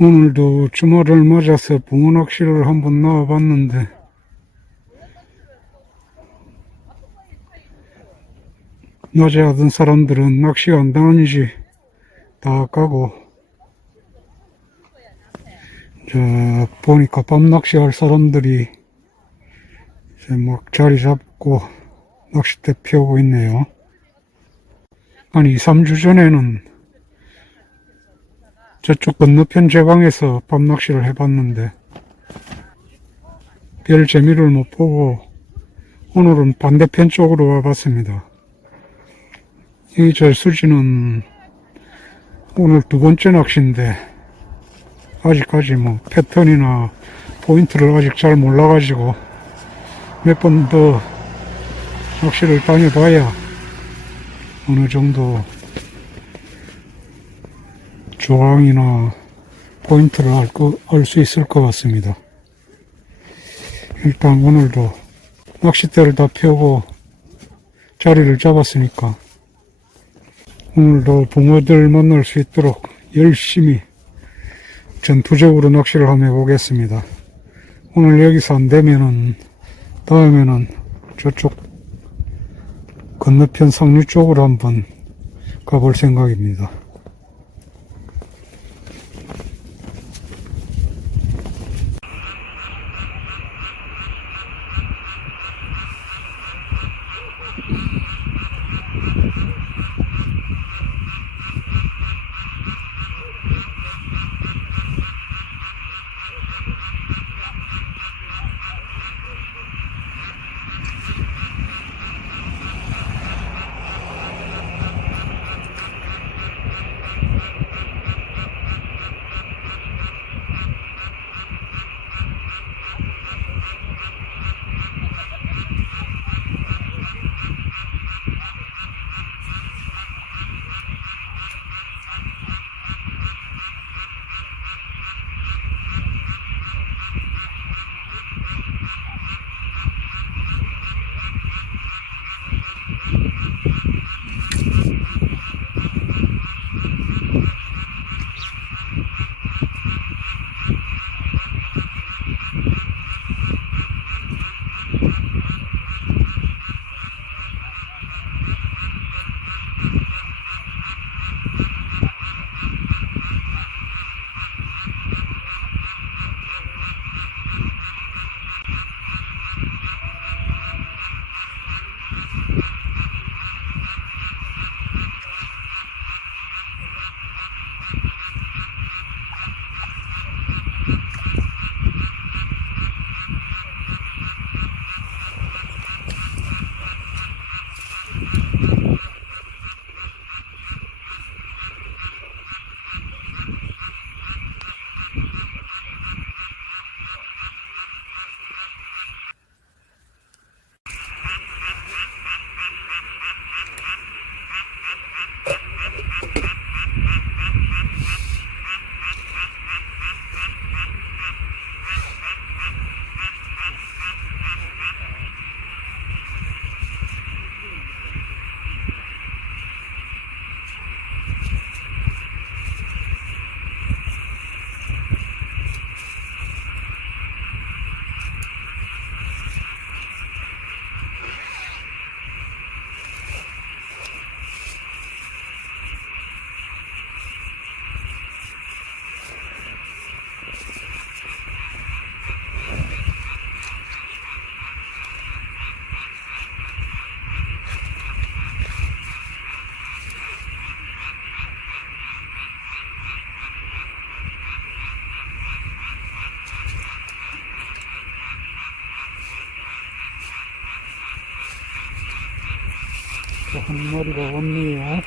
오늘도 주말을 맞아서 붕어 낚시를 한번 나와봤는데 낮에 하던 사람들은 낚시가 안 다니지 다 가고, 보니까 밤 낚시할 사람들이 이제 막 자리 잡고 낚싯대 피우고 있네요. 한 2, 3주 전에는 저쪽 건너편 제방에서 밤 낚시를 해봤는데 별 재미를 못 보고 오늘은 반대편 쪽으로 와봤습니다. 이 절수지는 오늘 두 번째 낚시인데 아직까지 패턴이나 포인트를 아직 잘 몰라가지고 몇 번 더 낚시를 다녀봐야 어느 정도 조항이나 포인트를 알 수 있을 것 같습니다. 일단 오늘도 낚싯대를 다 펴고 자리를 잡았으니까 오늘도 붕어들 만날 수 있도록 열심히 전투적으로 낚시를 한번 해보겠습니다. 오늘 여기서 안 되면은 다음에는 저쪽 건너편 상류 쪽으로 한번 가볼 생각입니다. 한 마리가 왔네요.